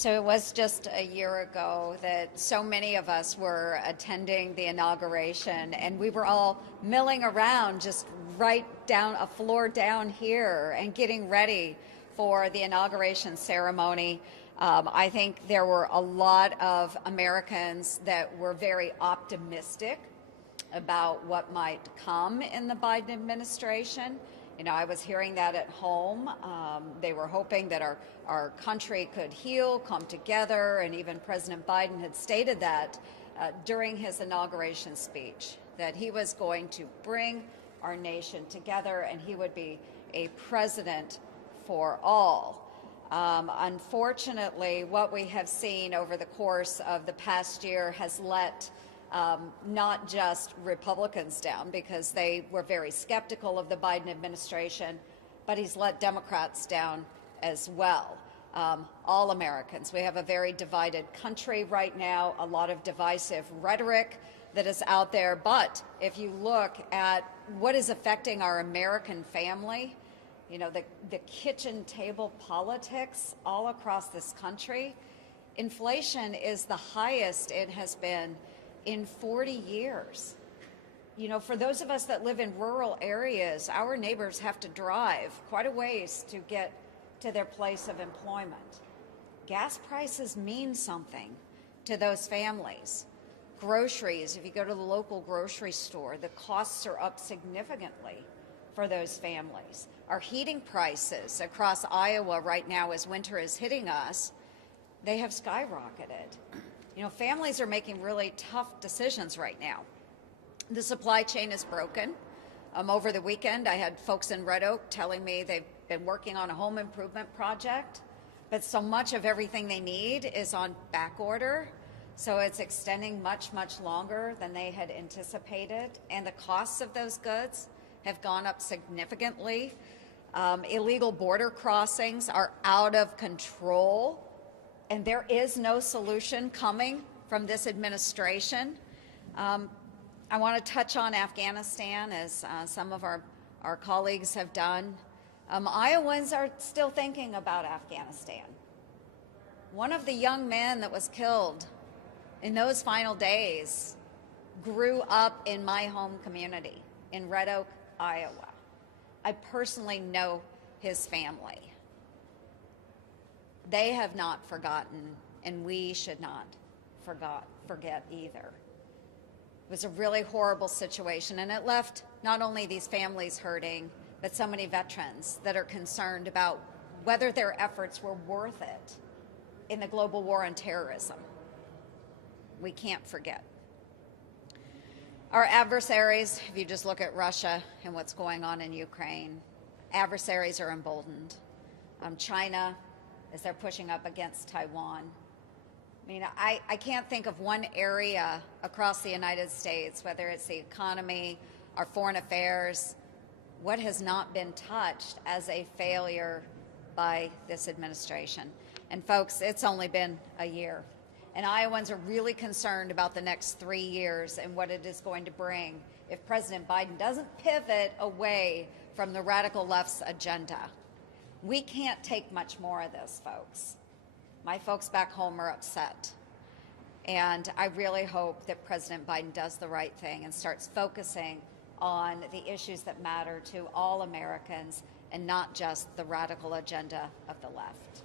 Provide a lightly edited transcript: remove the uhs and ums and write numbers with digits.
So it was just a year ago that so many of us were attending the inauguration, and we were all milling around just right down a floor down here and getting ready for the inauguration ceremony. I think there were a lot of Americans that were very optimistic about what might come in the Biden administration. You know, I was hearing that at home. They were hoping that our country could heal, come together, and even President Biden had stated that during his inauguration speech, that he was going to bring our nation together and he would be a president for all. Unfortunately, what we have seen over the course of the past year has let not just Republicans down, because they were very skeptical of the Biden administration, but he's let Democrats down as well. All Americans. We have a very divided country right now, a lot of divisive rhetoric that is out there. But if you look at what is affecting our American family, you know, the kitchen table politics all across this country, inflation is the highest it has been in 40 years. You know, for those of us that live in rural areas, our neighbors have to drive quite a ways to get to their place of employment. Gas prices mean something to those families. Groceries, if you go to the local grocery store, the costs are up significantly for those families. Our heating prices across Iowa right now, as winter is hitting us, they have skyrocketed. You know, families are making really tough decisions right now. The supply chain is broken. Over the weekend, I had folks in Red Oak telling me they've been working on a home improvement project, but so much of everything they need is on back order. So it's extending much, much longer than they had anticipated. And the costs of those goods have gone up significantly. Illegal border crossings are out of control. And there is no solution coming from this administration. I want to touch on Afghanistan, as some of our colleagues have done. Iowans are still thinking about Afghanistan. One of the young men that was killed in those final days grew up in my home community in Red Oak, Iowa. I personally know his family. They have not forgotten, and we should not forget either. It was a really horrible situation, and it left not only these families hurting, but so many veterans that are concerned about whether their efforts were worth it in the global war on terrorism. We can't forget. Our adversaries, if you just look at Russia and what's going on in Ukraine, adversaries are emboldened. China, as they're pushing up against Taiwan. I mean, I can't think of one area across the United States, whether it's the economy, our foreign affairs, what has not been touched as a failure by this administration. And folks, it's only been a year. And Iowans are really concerned about the next 3 years and what it is going to bring if President Biden doesn't pivot away from the radical left's agenda. We can't take much more of this, folks. My folks back home are upset. And I really hope that President Biden does the right thing and starts focusing on the issues that matter to all Americans and not just the radical agenda of the left.